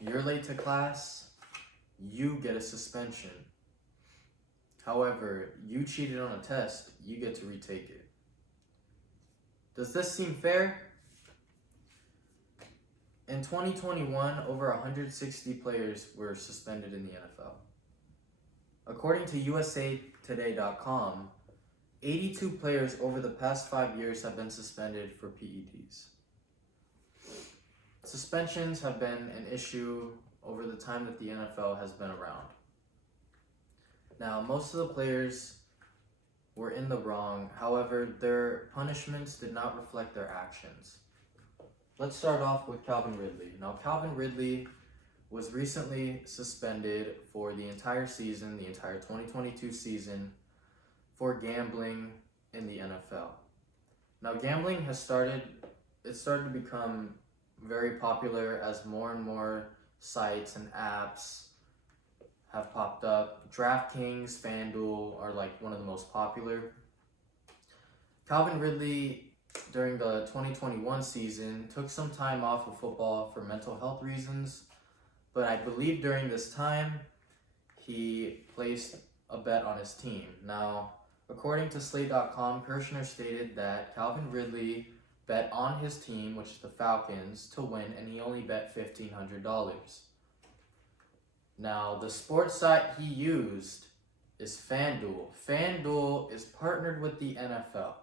You're late to class, you get a suspension. However, you cheated on a test, you get to retake it. Does this seem fair? In 2021, over 160 players were suspended in the NFL. According to USAToday.com, 82 players over the past 5 years have been suspended for PEDs. Suspensions have been an issue over the time that the NFL has been around. Now, most of the players were in the wrong, however, their punishments did not reflect their actions. Let's start off with Calvin Ridley. Now, Calvin Ridley was recently suspended for the entire season, the entire 2022 season, for gambling in the NFL. Now, gambling started to become very popular as more and more sites and apps have popped up. DraftKings, FanDuel are like one of the most popular. Calvin Ridley, during the 2021 season, took some time off of football for mental health reasons, but I believe during this time, he placed a bet on his team. Now, according to Slate.com, Kirshner stated that Calvin Ridley bet on his team, which is the Falcons, to win, and he only bet $1,500. Now, the sports site he used is FanDuel. FanDuel is partnered with the NFL.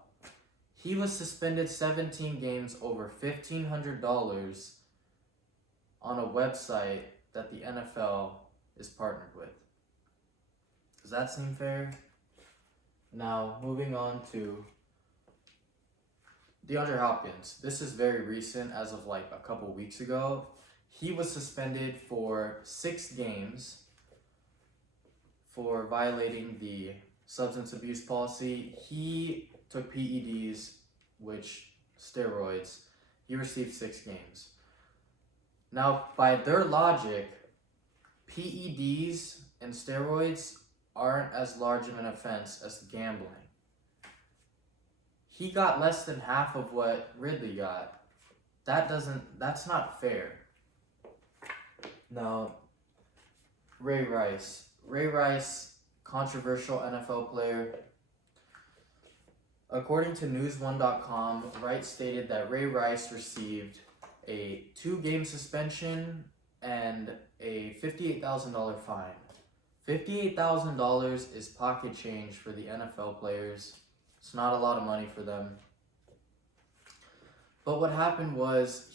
He was suspended 17 games over $1,500 on a website that the NFL is partnered with. Does that seem fair? Now, moving on to DeAndre Hopkins. This is very recent, as of like a couple weeks ago. He was suspended for 6 games for violating the substance abuse policy. He took PEDs, which steroids. He received 6 games. Now, by their logic, PEDs and steroids aren't as large of an offense as gambling. He got less than half of what Ridley got. That's not fair. Now, Ray Rice. Ray Rice, controversial NFL player. According to News1.com, Wright stated that Ray Rice received a 2-game suspension and a $58,000 fine. $58,000 is pocket change for the NFL players. It's not a lot of money for them. But what happened was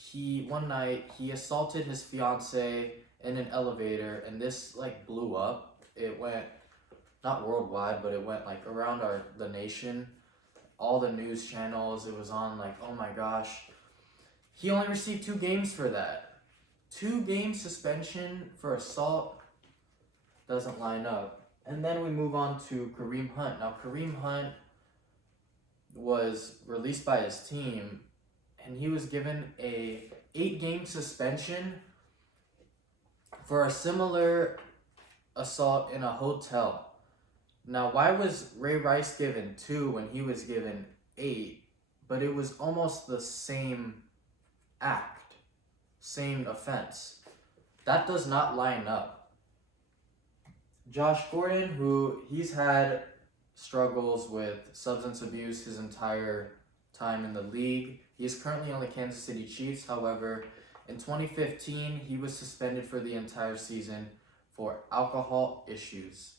one night he assaulted his fiance in an elevator, and this like blew up. It went not worldwide, but it went like around the nation. All the news channels, it was on like, oh my gosh. He only received 2 games for that. 2-game suspension for assault doesn't line up. And then we move on to Kareem Hunt. Now, Kareem Hunt was released by his team, and he was given a 8-game suspension for a similar assault in a hotel. Now, why was Ray Rice given 2 when he was given 8? But it was almost the same act, same offense. That does not line up. Josh Gordon, who he's had struggles with substance abuse his entire time in the league. He is currently on the Kansas City Chiefs. However, in 2015, he was suspended for the entire season for alcohol issues.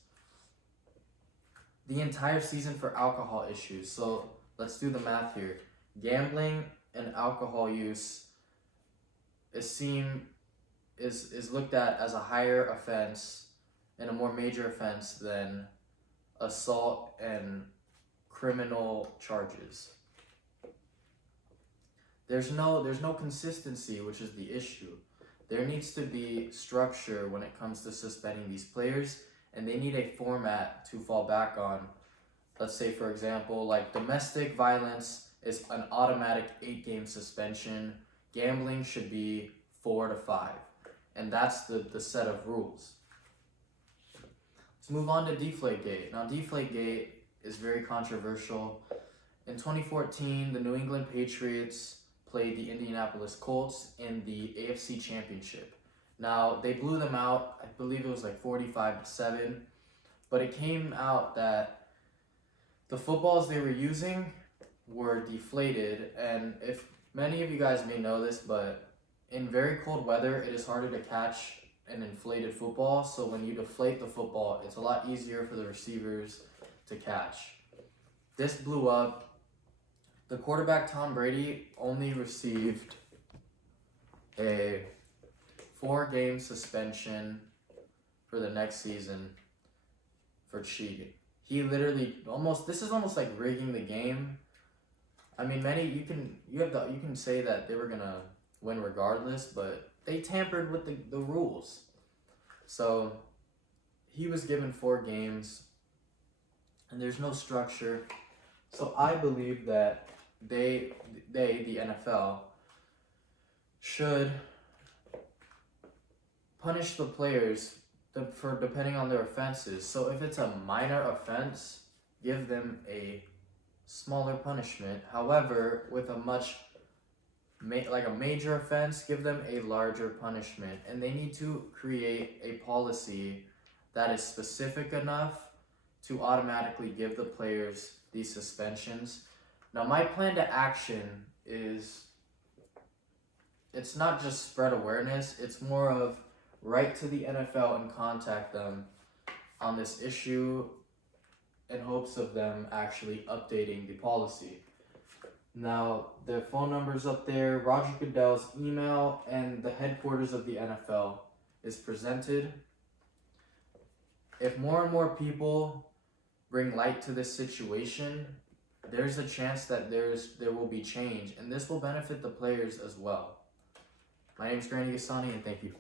The entire season for alcohol issues. So let's do the math here. Gambling and alcohol use is looked at as a higher offense and a more major offense than assault and criminal charges. There's no consistency, which is the issue. There needs to be structure when it comes to suspending these players, and they need a format to fall back on. Let's say, for example, like domestic violence is an automatic 8-game suspension. Gambling should be 4 to 5. And that's the set of rules. Let's move on to Deflategate. Now, Deflategate is very controversial. In 2014, the New England Patriots played the Indianapolis Colts in the AFC Championship. Now, they blew them out. I believe it was like 45-7. But it came out that the footballs they were using were deflated. And if many of you guys may know this, but in very cold weather, it is harder to catch an inflated football. So when you deflate the football, it's a lot easier for the receivers to catch. This blew up. The quarterback, Tom Brady, only received a 4-game suspension for the next season for cheating. He literally this is almost like rigging the game. I mean, you can say that they were gonna win regardless, but they tampered with the rules. So he was given 4 games, and there's no structure. So I believe that the NFL, should punish the players for depending on their offenses. So if it's a minor offense, give them a smaller punishment. However, with a major offense, give them a larger punishment. And they need to create a policy that is specific enough to automatically give the players these suspensions. Now, my plan to action is, it's not just spread awareness, it's more of write to the NFL and contact them on this issue in hopes of them actually updating the policy. Now, their phone number's up there, Roger Goodell's email, and the headquarters of the NFL is presented. If more and more people bring light to this situation, there's a chance that there will be change, and this will benefit the players as well. My name is Granny Gasani, and thank you.